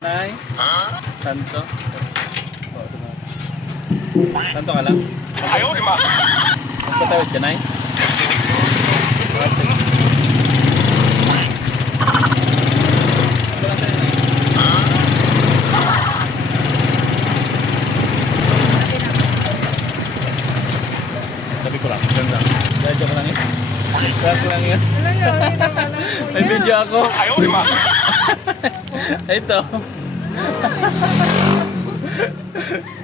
Nay? Santo? Oh, Santo ka lang? Ayaw, di ba? Magpatawid ka, Nay? Sabi ko lang, ganda. Medyo ko lang yun. Prank lang yun. May video ako. Ayaw, di ba? Ito.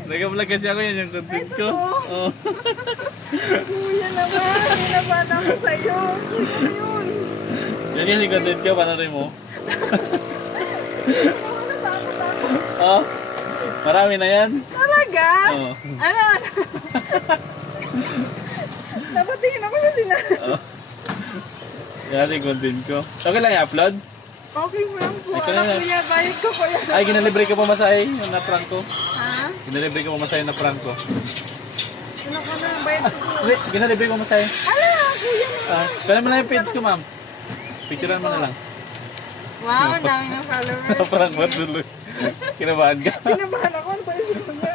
Nag-vlog kasi ako, yan yung content ko. Oh. Kuya naman, hinabahan ako sa'yo. Kuya yun. Yan yung content ko, panorin mo. Natakot ako. Oh. Marami na yan. Talaga? Oo. Ano? Napatingin ako sa Oh. Yan yung content ko. Okay lang i-upload? Okay mo lang po. Ay, Ano kanina. kuya, bayad ko kuya. Ay, ginalibre ko pa masahe yung na-prank ko. Ha? Ginalibre ko pa masahe yung na-prank ko. Ano ka na, bayad ko po. Hindi, ginalibre ko masahe. Ala, kuya naman. Kaya mo na yung page ko, ma'am. Picturean mo na lang. Wow, ang dami ng followers. Na-prank mo tuloy. Kinabahan ka. Kinabahan ako, ano ba yung kuya?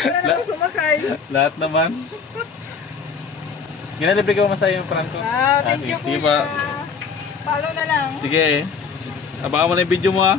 Wala na ako sumakay. Lahat naman. Ginalibre ko pa masahe yung prank ko. Wow, thank you Sige kuya. pa. Follow na lang. Sige. Abangan mo na yung video mo, ha.